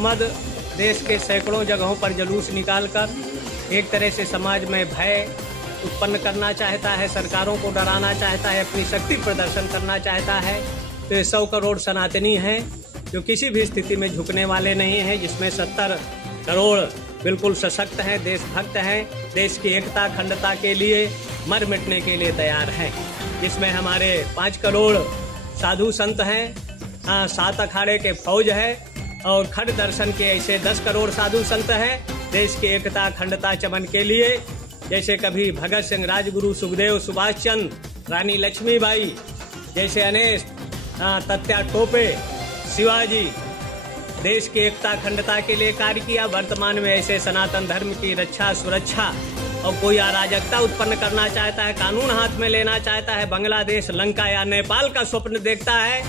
मोहम्मद देश के सैकड़ों जगहों पर जुलूस निकालकर एक तरह से समाज में भय उत्पन्न करना चाहता है, सरकारों को डराना चाहता है, अपनी शक्ति प्रदर्शन करना चाहता है। तो ये 100 करोड़ सनातनी हैं जो किसी भी स्थिति में झुकने वाले नहीं हैं, जिसमें 70 करोड़ बिल्कुल सशक्त हैं, देशभक्त हैं, देश की एकता अखंडता के लिए मर मिटने के लिए तैयार हैं। जिसमें हमारे 5 करोड़ साधु संत हैं, 7 अखाड़े के फौज है और खड़ दर्शन के ऐसे 10 करोड़ साधु संत हैं देश की एकता अखंडता चमन के लिए। जैसे कभी भगत सिंह, राजगुरु, सुखदेव, सुभाष चंद्र, रानी लक्ष्मीबाई जैसे अनेक तत्या टोपे, शिवाजी देश की एकता अखंडता के लिए कार्य किया। वर्तमान में ऐसे सनातन धर्म की रक्षा सुरक्षा और कोई अराजकता उत्पन्न करना चाहता है, कानून हाथ में लेना चाहता है, बांग्लादेश, लंका या नेपाल का स्वप्न देखता है,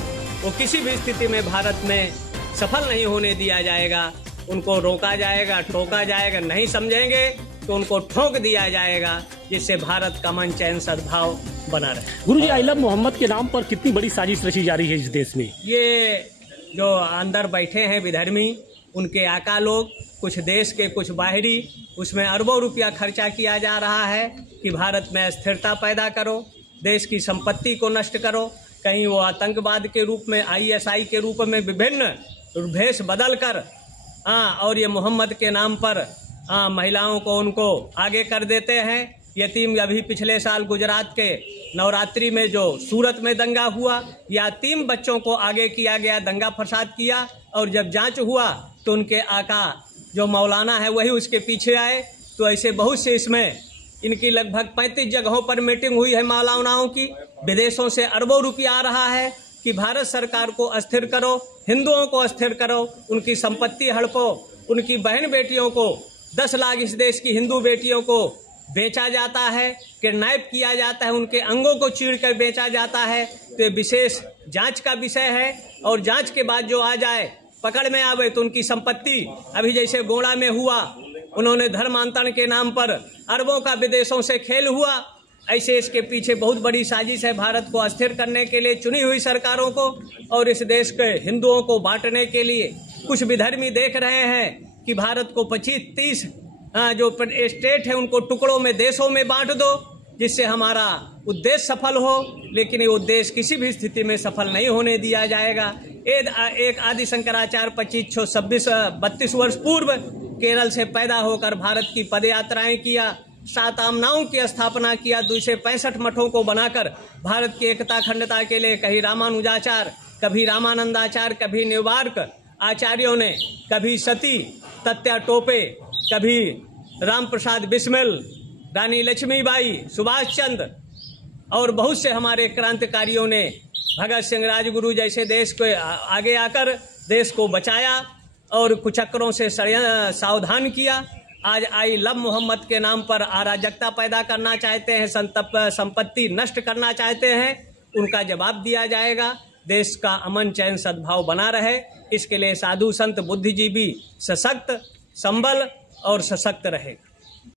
वो किसी भी स्थिति में भारत में सफल नहीं होने दिया जाएगा। उनको रोका जाएगा, टोका जाएगा, नहीं समझेंगे तो उनको ठोक दिया जाएगा, जिससे भारत का अमन चैन सद्भाव बना रहे। गुरुजी, आई लव मोहम्मद के नाम पर कितनी बड़ी साजिश रची जा रही है इस देश में? ये जो अंदर बैठे हैं विधर्मी, उनके आका लोग, कुछ देश के कुछ बाहरी, उसमें अरबों रुपया खर्चा किया जा रहा है कि भारत में अस्थिरता पैदा करो, देश की संपत्ति को नष्ट करो। कहीं वो आतंकवाद के रूप में, ISI के रूप में विभिन्न भेष बदल कर और ये मोहम्मद के नाम पर महिलाओं को उनको आगे कर देते हैं। यतीम, अभी पिछले साल गुजरात के नवरात्रि में जो सूरत में दंगा हुआ, यतीम बच्चों को आगे किया गया, दंगा फसाद किया, और जब जांच हुआ तो उनके आका जो मौलाना है वही उसके पीछे आए। तो ऐसे बहुत से इसमें इनकी लगभग 35 जगहों पर मीटिंग हुई है मौलानाओं की। विदेशों से अरबों रुपया आ रहा है कि भारत सरकार को अस्थिर करो, हिंदुओं को अस्थिर करो, उनकी संपत्ति हड़पो, उनकी बहन बेटियों को 10 लाख इस देश की हिंदू बेटियों को बेचा जाता है, किडनैप किया जाता है, उनके अंगों को चीर कर बेचा जाता है। तो ये विशेष जांच का विषय है, और जांच के बाद जो आ जाए, पकड़ में आवे, तो उनकी संपत्ति, अभी जैसे गोड़ा में हुआ, उन्होंने धर्मांतरण के नाम पर अरबों का विदेशों से खेल हुआ, ऐसे इसके पीछे बहुत बड़ी साजिश है भारत को अस्थिर करने के लिए चुनी हुई सरकारों को और इस देश के हिंदुओं को बांटने के लिए। कुछ विधर्मी देख रहे हैं कि भारत को 25-30 जो स्टेट है उनको टुकड़ों में, देशों में बांट दो, जिससे हमारा उद्देश्य सफल हो। लेकिन ये उद्देश्य किसी भी स्थिति में सफल नहीं होने दिया जाएगा। एक आदि शंकराचार्य 32 वर्ष पूर्व केरल से पैदा होकर भारत की पदयात्राएं किया, 7 आमनाओं की स्थापना किया, 265 मठों को बनाकर भारत की एकता अखंडता के लिए कहीं रामानुजाचार्य, कभी रामानंदाचार्य, कभी निवार्क आचार्यों ने, कभी सती तत्या टोपे, कभी राम प्रसाद बिस्मिल, रानी लक्ष्मीबाई, सुभाष चंद्र और बहुत से हमारे क्रांतिकारियों ने, भगत सिंह, राजगुरु जैसे देश को आगे आकर देश को बचाया और कुचक्रों से सावधान किया। आज आई लव मोहम्मद के नाम पर अराजकता पैदा करना चाहते हैं, संपत्ति नष्ट करना चाहते हैं, उनका जवाब दिया जाएगा। देश का अमन चैन सद्भाव बना रहे, इसके लिए साधु संत बुद्धिजीवी सशक्त, संबल और सशक्त रहे।